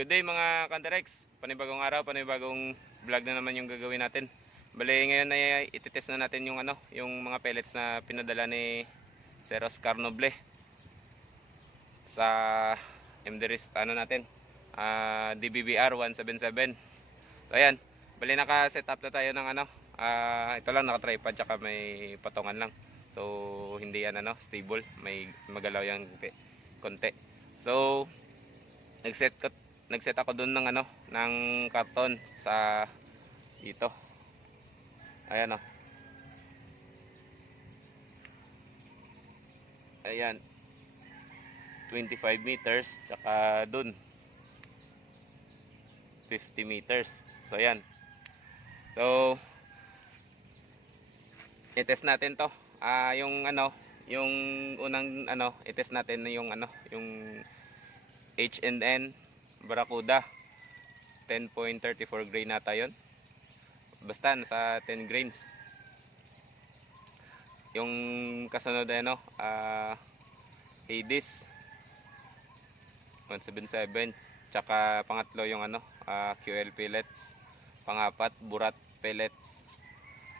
Good day mga Kantarex. Panibagong araw, panibagong vlog na naman yung gagawin natin. Bali ngayon ay ititest na natin yung yung mga pellets na pinadala ni Sir Oscar Noble sa MDRIS natin. DBBR 177. So ayan, bali naka-set up na tayo ng ito lang naka-tripod tsaka may patungan lang. So hindi yan stable, may magalaw yang konti. So nagset ako doon ng ng karton sa dito. Ayan Ayan. 25 meters tsaka doon 50 meters. So ayan. So i-test natin 'to. Yung yung unang i-test natin yung yung H&N Barracuda 10.34 grain nata yun. Basta nasa 10 grains. Yung kasunod Hades 177. Tsaka pangatlo yung QL pellets. Pangapat Burat pellets.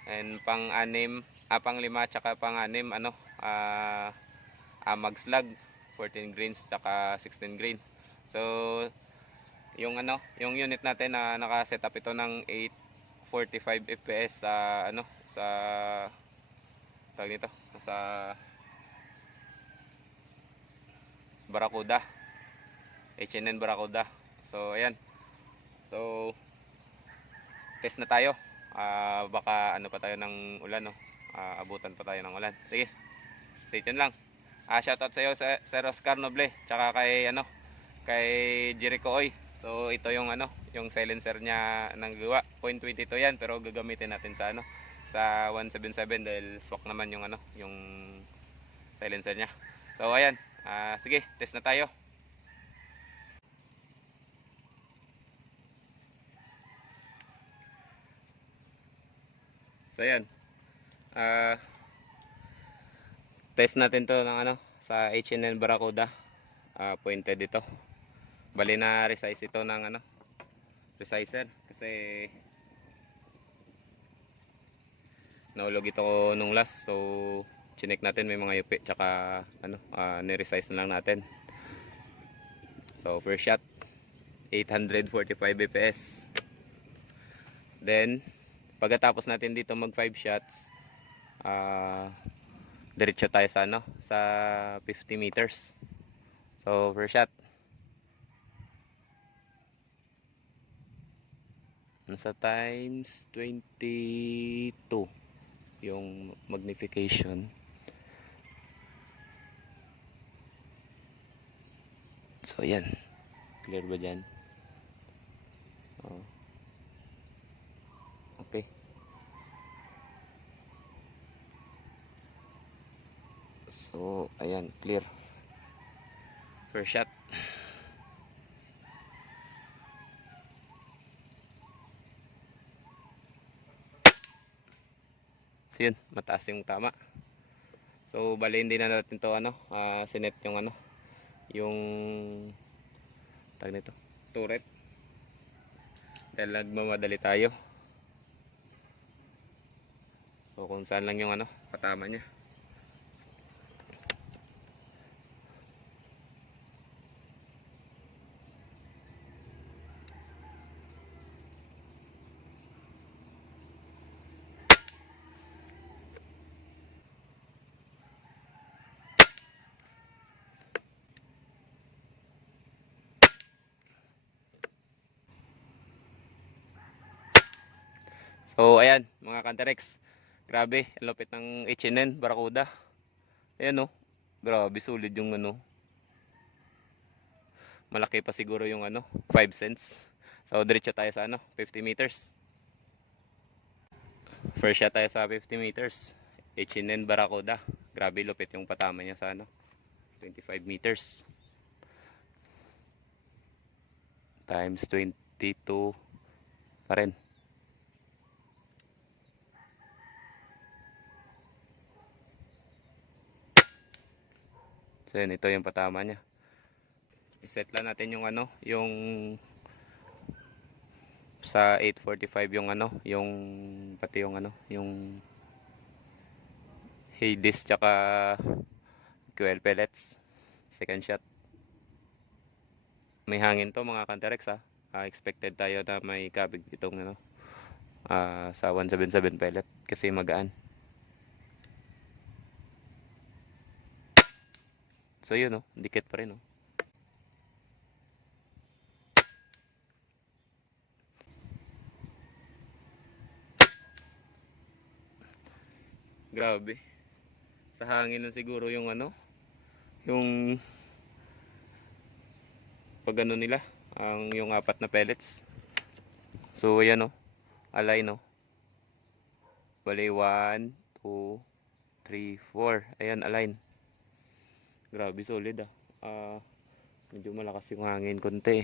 And pang-anim, pang-lima tsaka pang-anim Amag Slag 14 grains tsaka 16 grain. So yung yung unit natin na naka-setup ito ng 845 fps sa sa tawag nito, sa Barracuda. H&N Barracuda. So ayan. So test na tayo. Baka pa tayo ng ulan abutan pa tayo ng ulan. Sige. Stay tuned lang. Shoutout sa iyo Sir Oscar Noble, tsaka kay Jericho Oy. So ito yung yung silencer niya nang gawa. 0.22 yan pero gagamitin natin sa sa 177 dahil swak naman yung yung silencer niya. So ayan. Sige, test na tayo. So ayan. Test natin to ng sa H&N Barracuda. Pointed ito. Bali na resize ito ng resizer kasi naulog ito nung last. So chinek natin may mga yupi tsaka ni-resize na lang natin. So first shot 845 bps. Then pagkatapos natin dito mag 5 shots, diretso tayo sa sa 50 meters. So first shot nasa times 22 yung magnification. So yan, clear ba dyan? Okay. So ayan, clear. First shot. So yun, mataas yung tama. So bali hindi na natin to sinet yung yung tag nito, turret. Dahil nagmamadali tayo. So kung saan lang yung patama niya. So ayan mga Kantarex, grabe ang lupit ng H&N Barracuda. Ayan grabe solid yung malaki pa siguro yung 5 cents. So diretso tayo sa 50 meters. First shot tayo sa 50 meters. H&N Barracuda. Grabe lupit yung patama niya sa 25 meters. Times 22 pa rin. So yun, ito yung patama niya. iset lang natin yung ano, yung sa 845 yung ano, yung pati yung ano, yung Hades tsaka QL pellets. Second shot. May hangin to mga Canterex ha. Expected tayo na may kabig itong ano, sa 177 pellet kasi magaan. So yun oh, dikit pa rin oh. Grabe. Sa hangin na siguro yung ano, yung pag ano nila, ang yung apat na pellets. So ayan oh, alay no. Bali 1, 2, 3, 4. Ayan, align. Grabe, solid ah. Medyo malakas yung hangin konti.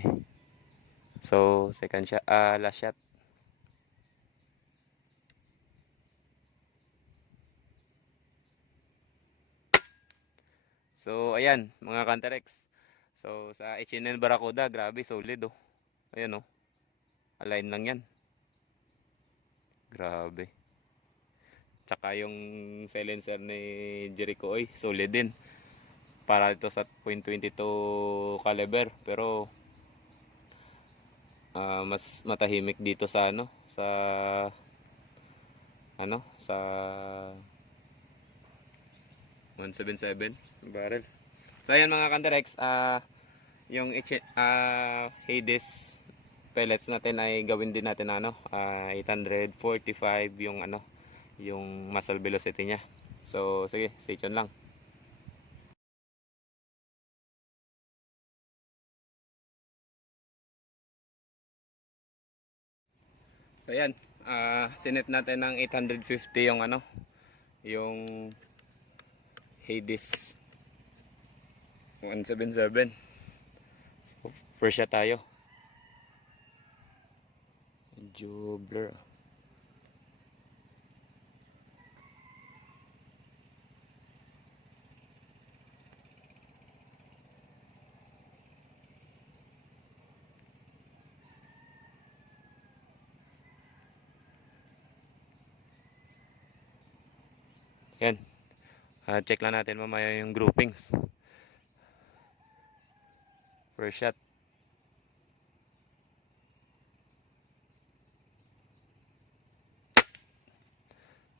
So, second shot, last shot. So, ayan, mga Canterex. So, sa H&N Barracuda, grabe, solid oh. Ayan oh. Align lang yan. Grabe. Tsaka yung silencer ni Jericho oy, solid din. Para ito sa .22 caliber, pero mas matahimik dito sa ano, sa 177 barrel. So ayan mga Canterex, yung Hades pellets natin ay gawin din natin 845 yung ano, yung muzzle velocity niya. So sige, stay tuned lang. So ayan, sinet natin ng 850 yung ano, yung Hades 177. So first shot tayo. Medyo blur. Yan. Check lang natin mamaya yung groupings. First shot.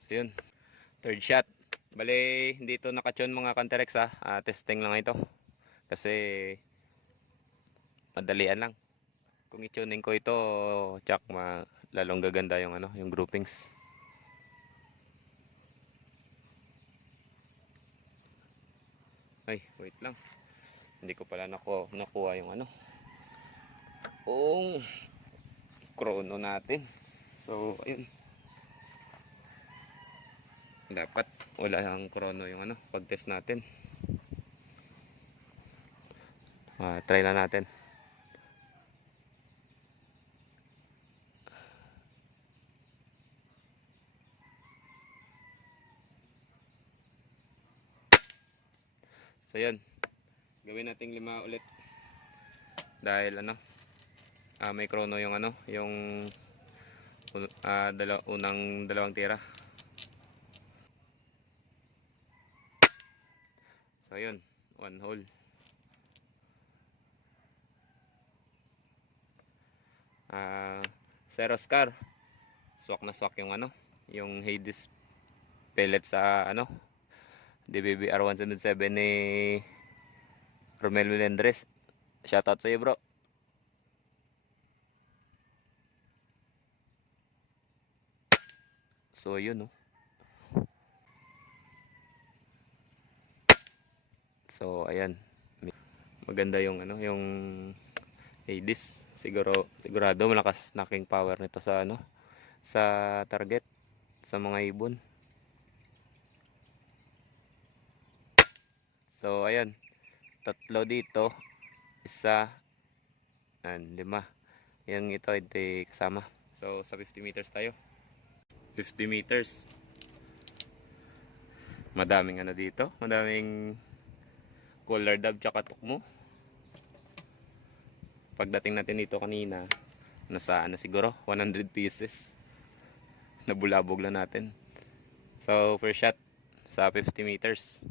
So yun. Third shot. Bale, hindi ito nakatune mga Canterex ha. Testing lang ito. Kasi madalian lang. Kung i-tuning ko ito, tsak lalong gaganda yung ano, yung groupings. Ay, wait lang. Hindi ko pala nakuha yung ano. Chrono natin. So, ayun. Dapat wala ang chrono yung ano, pag-test natin. Try na natin. So yun, gawin nating 5 ulit. Dahil ano, may chrono yung ano, yung unang dalawang tira. So yun, 1 hole. Sir Oscar, swak na swak yung ano, yung Hades pellet sa ano, DBBR 177 ni Romel Melendres. Shoutout sa iyo bro. So yun no. So ayan. Maganda yung ano, yung Hades. Sigurado malakas knocking power nito sa ano, sa target, sa mga ibon. So ayan. Tatlo dito, isa, 5. Yung ito ay kasama. So sa 50 meters tayo. 50 meters. Madaming ano dito, madaming collar dove tsaka tukmo. pagdating natin dito kanina, nasa ano siguro 100 pieces. Nabulabog lang natin. So first shot sa 50 meters.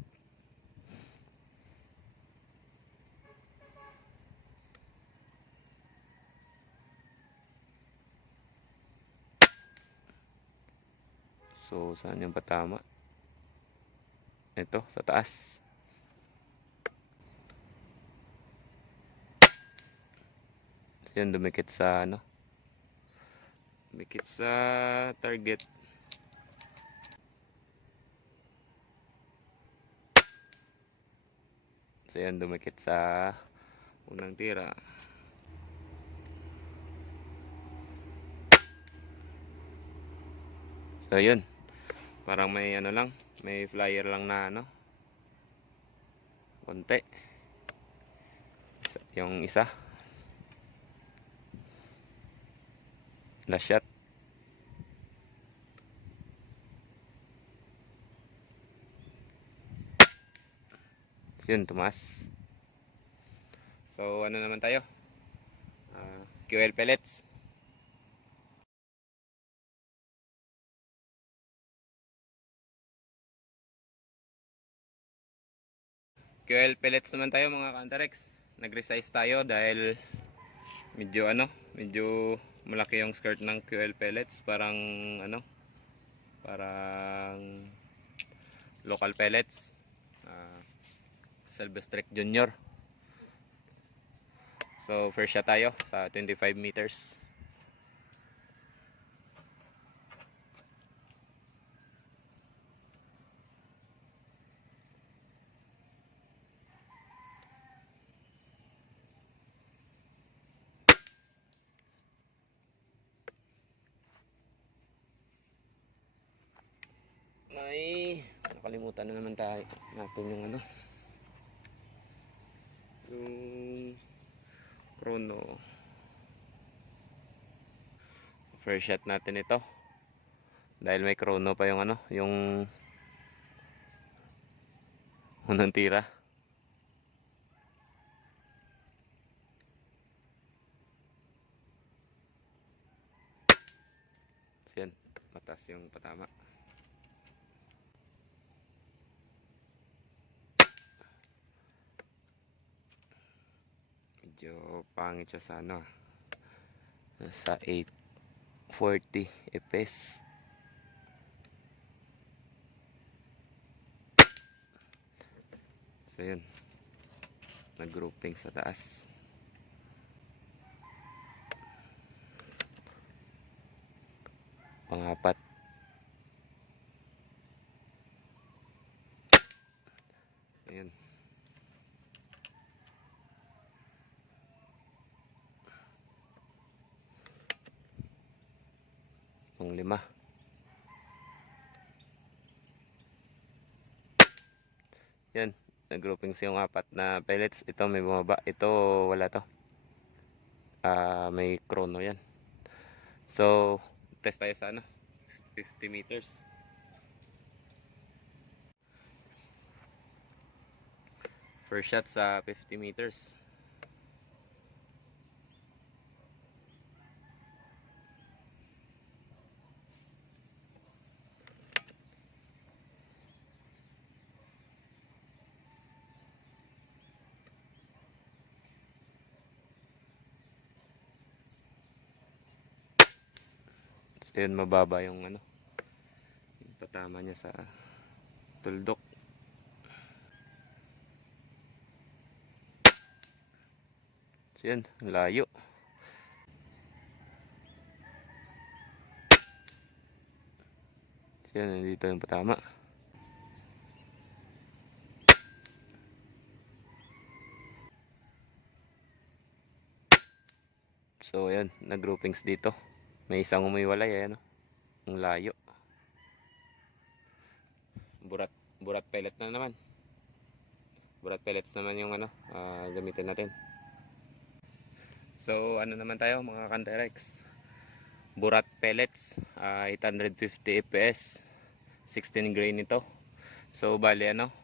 So saan yung patama? Ito sa taas. Yan, dumikit sa ano, dumikit sa target. So yan, dumikit sa unang tira. So yun, parang may ano lang, may flyer lang na ano, konti. Yung isa, last shot. Yun, tumas. So ano naman tayo, QL pellets. QL pellets naman tayo mga Kantarex. Nag-resize tayo dahil medyo ano, medyo malaki yung skirt ng QL pellets. Parang ano, parang local pellets. Silvestrek Junior. So first shot tayo sa 25 meters. Ay, nakalimutan na naman tayo natin yung ano, yung chrono. First shot natin ito dahil may chrono pa yung ano, yung unang tira. So yan, matas yung patama. Medyo pangit siya sa ano, sa 840 fps. So yun, nag-grouping sa taas. Pangapat. Ayan. Pang-lima. Yan, nag-groupings yung apat na pellets. Ito may bumaba, ito wala to. May chrono yan. So test tayo sa ano, 50 meters. First shot sa 50 meters. So yun, mababa yung ano, yung patama niya sa tuldok. So yun, layo. So yun, nandito yung patama. So ayan, nag-groupings dito. May isang umiwalay, ayan, ang layo. Burat pellet na naman. Burat pellets naman yung ano, gamitin natin. So ano naman tayo mga Kantarex, burat pellets, 850 fps, 16 grain ito. So bali ano,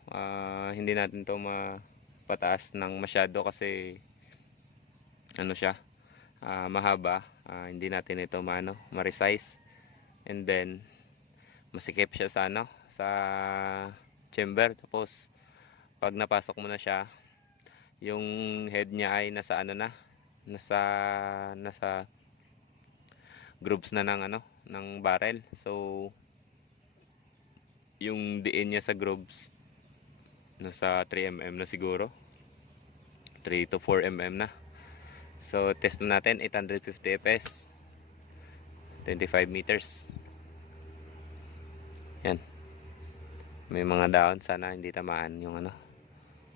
hindi natin to mapataas ng masyado kasi ano siya, mahaba, hindi natin ito ma-resize, and then masikip siya sa sa chamber. Tapos pag napasok mo na siya, yung head niya ay nasa nasa nasa grooves na ng barrel. So yung diin niya sa grooves nasa 3 mm na siguro, 3 to 4 mm na. So test na natin, 850 fps, 25 meters. Yan, may mga daon, sana hindi tamaan yung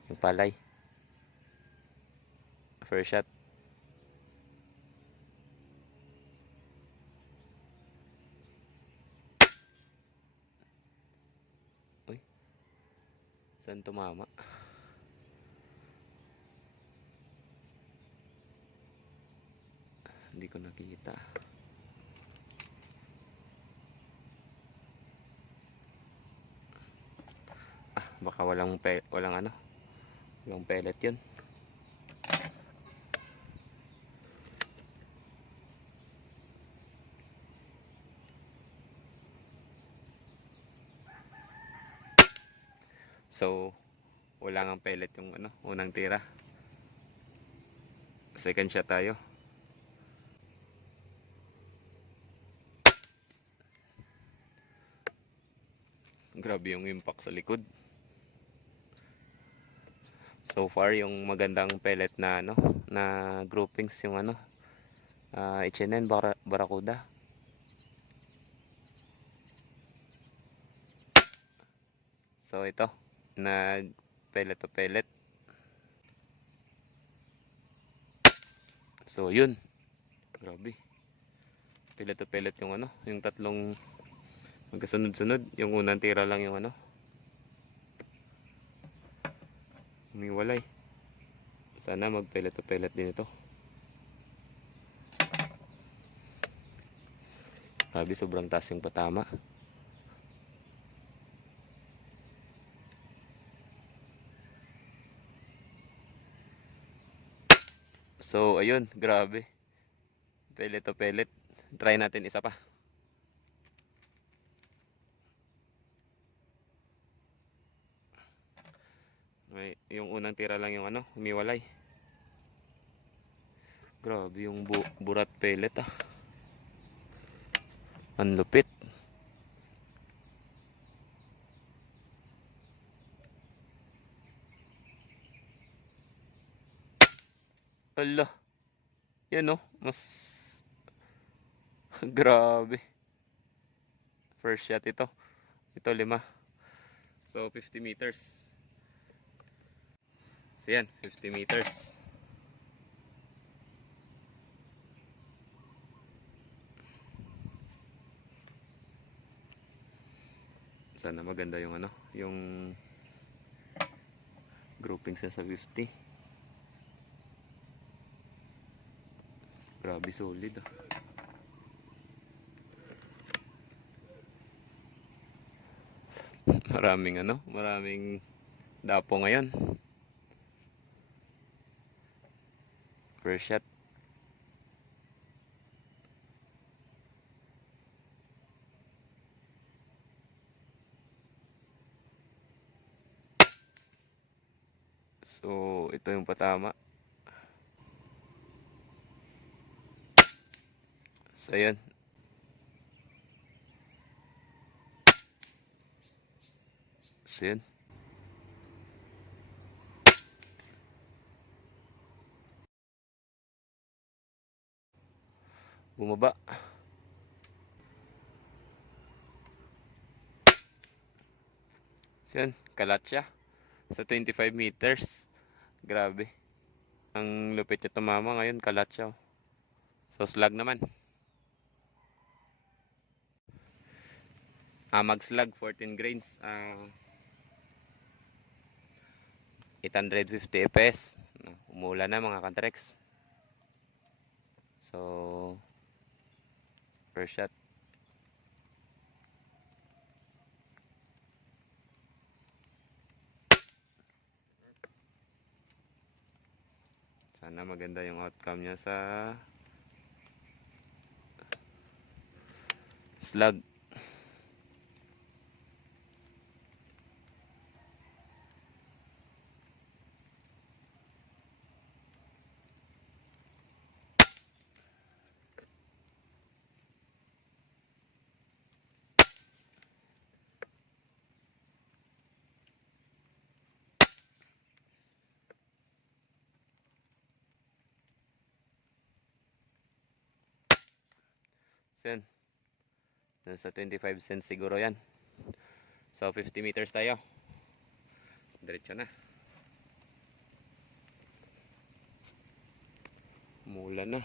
yung palay. First shot. Uy, saan tumama? Hindi ko nakita. Baka walang pellet yun. So wala ngang pellet yung unang tira. Second shot tayo. Grabe yung impact sa likod. So far yung magandang pellet na na groupings yung H&N Barracuda. So ito, nag pellet to pellet. So yun, grabe, pellet to pellet yung yung tatlong magkasunod-sunod. Yung unang tira lang yung umiwalay. Sana mag pellet to pellet din ito. Grabe, sobrang taas yung patama. So ayun, grabe, pellet to pellet. Try natin isa pa. Yung unang tira lang yung umiwalay. Grabe yung burat pellet ang lupit. Ala, yan mas grabe. First shot ito 5. So 50 meters. So yan, 50 meters. Sana maganda yung yung groupings sa 50. Grabe, solid maraming dapo ngayon. First shot. So ito yung patama. So ayan. So yun. Bumaba. So yun, kalat siya sa 25 meters. Grabe, ang lupit niya tumama. Ngayon kalat siya. So slag naman. Mag slag 14 grains. 850 fps. Umulan na mga Kantrex. So first shot. Sana maganda yung outcome niya sa slug. So yan, nasa 25 cents siguro yan. So 50 meters tayo, diretso na. Umulan na.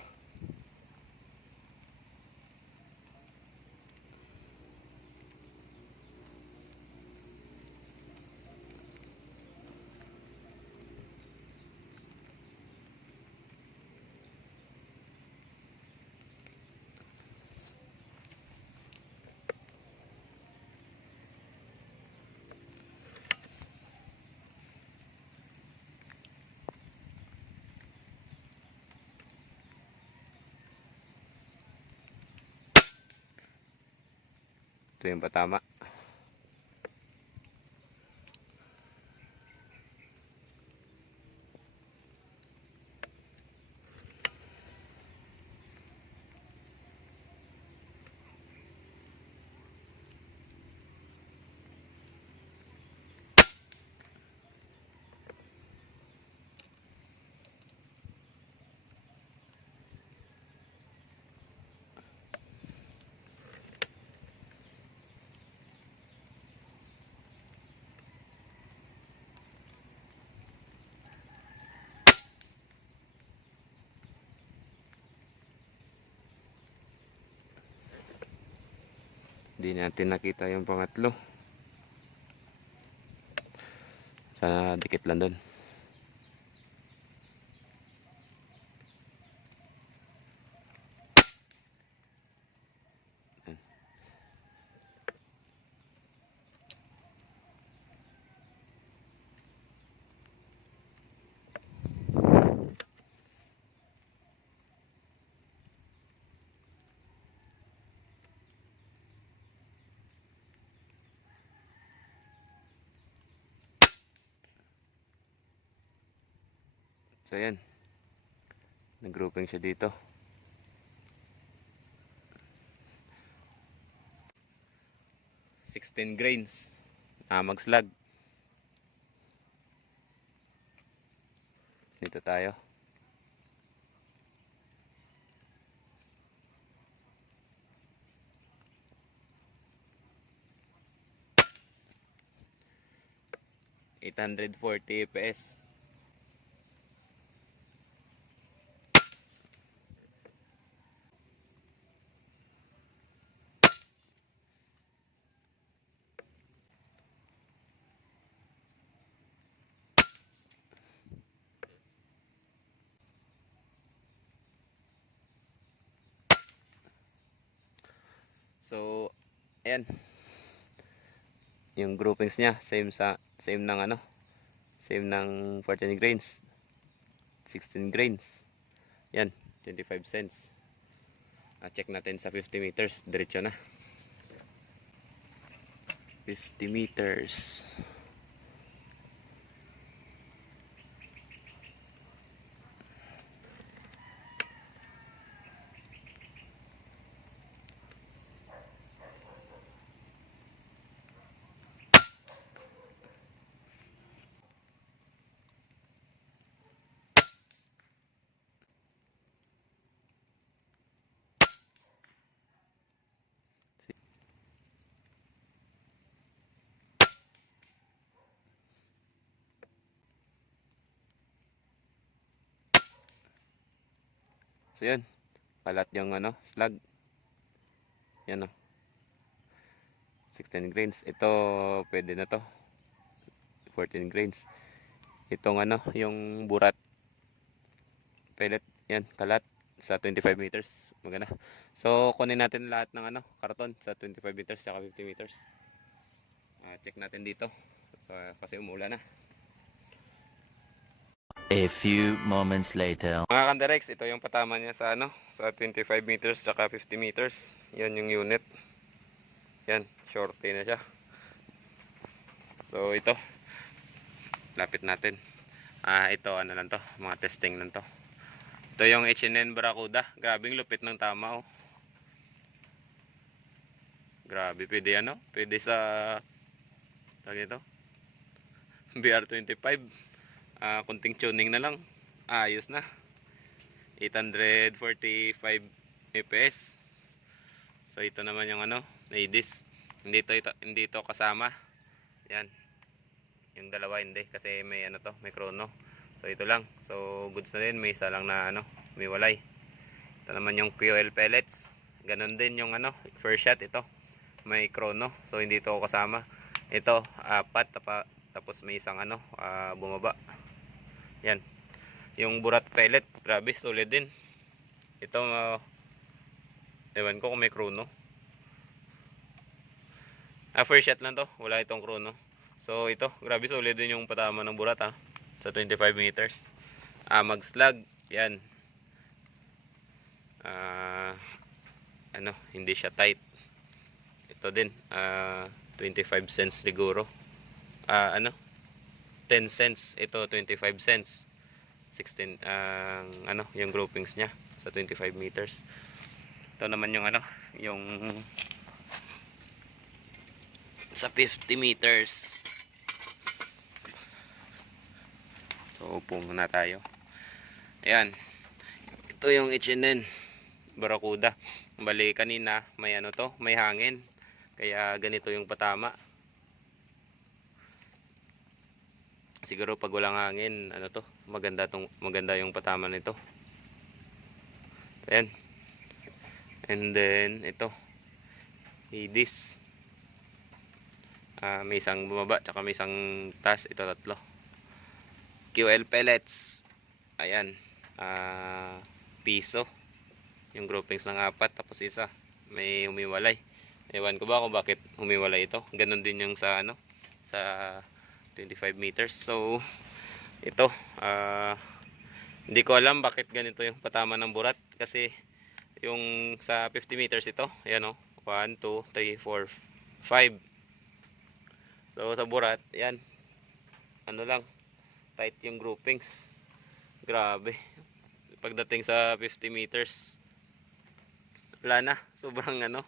Ito yung patama. Hindi natin nakita yung pangatlo. Sana dikit lang doon. So yan, nag-grouping siya dito. Sixteen grains na mag-slug. Dito tayo. $840 FPS. So, ayan. Yung groupings niya, same ng ano, same ng 14 grains, 16 grains. Yan, 25 cents. Check natin sa 50 meters, diretso na. 50 meters. So yan, kalat yung ano, slug. Yan o. 16 grains. Ito, pwede na to. 14 grains. Itong ano, yung burat. Pellet. Yan, kalat. Sa 25 meters. Maganda. So, kunin natin lahat ng ano, karton sa 25 meters saka 50 meters. Check natin dito. So, kasi umulan na. A few moments later. Mga Kandarex, ito yung patama niya sa ano, sa 25 meters tsaka 50 meters. Yan yung unit. Yan, shorty na siya. So ito, lapit natin. Ito ano lang to, mga testing lang to. Ito yung H&N Barracuda. Grabing lupit ng tama oh. Grabe, pwede ano? Pwede sa tawag ito. BR25. Kunting tuning na lang. Ayos na. 845 fps. So ito naman yung ano, ladies. Hindi to kasama. Yan. Yung dalawa hindi kasi may ano to, may chrono. So ito lang. So goods na din, may isa lang na ano, may walay. Ito naman yung QL pellets. Ganon din yung ano, first shot ito. May chrono. So hindi to kasama. Ito, apat tapos may isang ano, bumaba. Yan. Yung burat pellet, grabe, solid din. Ito, ewan ko kung may chrono. First shot lang to, wala itong chrono. So ito, grabe, solid din yung patama ng burat sa 25 meters. Mag-slug, yan. Ano, hindi siya tight. Ito din, 25 cents siguro. Ano, 10 cents, ito 25 cents. 16 ano yung groupings niya sa 25 meters. Ito naman yung ano, yung sa 50 meters. So upo muna tayo. Ayan, ito yung H&N Barracuda. Bali kanina may ano to, may hangin, kaya ganito yung patama. Siguro pag walang hangin, ano to, maganda yung patama nito. Ayan. And then ito, Hades. May isang bumaba, tsaka may isang taas, ito tatlo. QL pellets. Ayan. Piso. Yung groupings ng apat, tapos isa may humiwalay. Ewan ko ba kung bakit humiwalay ito. Ganon din yung sa ano, sa 25 meters. So ito, hindi ko alam bakit ganito yung patama ng burat, kasi yung sa 50 meters ito, ayan o, 1, 2, 3, 4, 5. So sa burat, yan, ano lang, tight yung groupings. Grabe, pagdating sa 50 meters wala na, sobrang ano,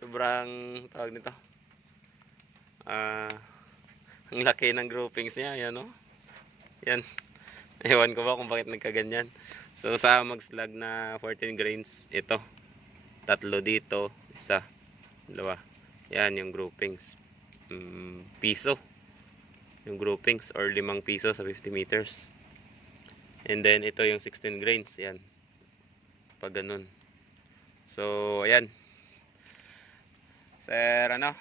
sobrang tawag nito, ang laki ng groupings niya, yan o. Yan. Ewan ko ba kung bakit nagkaganyan. So sa mag-slug na 14 grains, ito. Tatlo dito, isa, dalawa. Yan yung groupings. Piso. Yung groupings or 5 piso sa 50 meters. And then ito yung 16 grains, yan. Pag ganun. So ayan. Sir ano,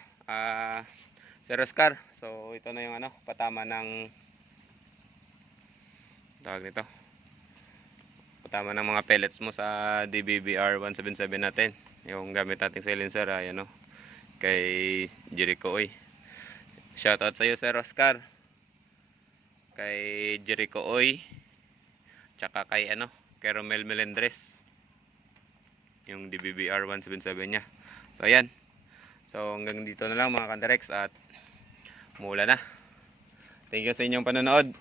Sir Oscar, so ito na yung ano, patama ng tawag nito, patama ng mga pellets mo sa DBBR 177 natin, yung gamit nating silencer. Ayan o, kay Jericho Oy. Shoutout sa iyo Sir Oscar, kay Jericho Oy, tsaka kay ano, kay Romel Melendres, yung DBBR 177 nya. So ayan, so hanggang dito na lang mga Kandarex, at mula na. Thank you sa inyong panonood.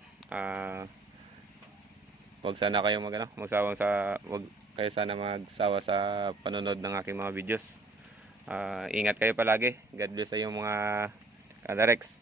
Wag sana kayong wag kayo sana magsawa sa panonood ng aking mga videos. Ingat kayo palagi. God bless sa inyong mga Kandarex.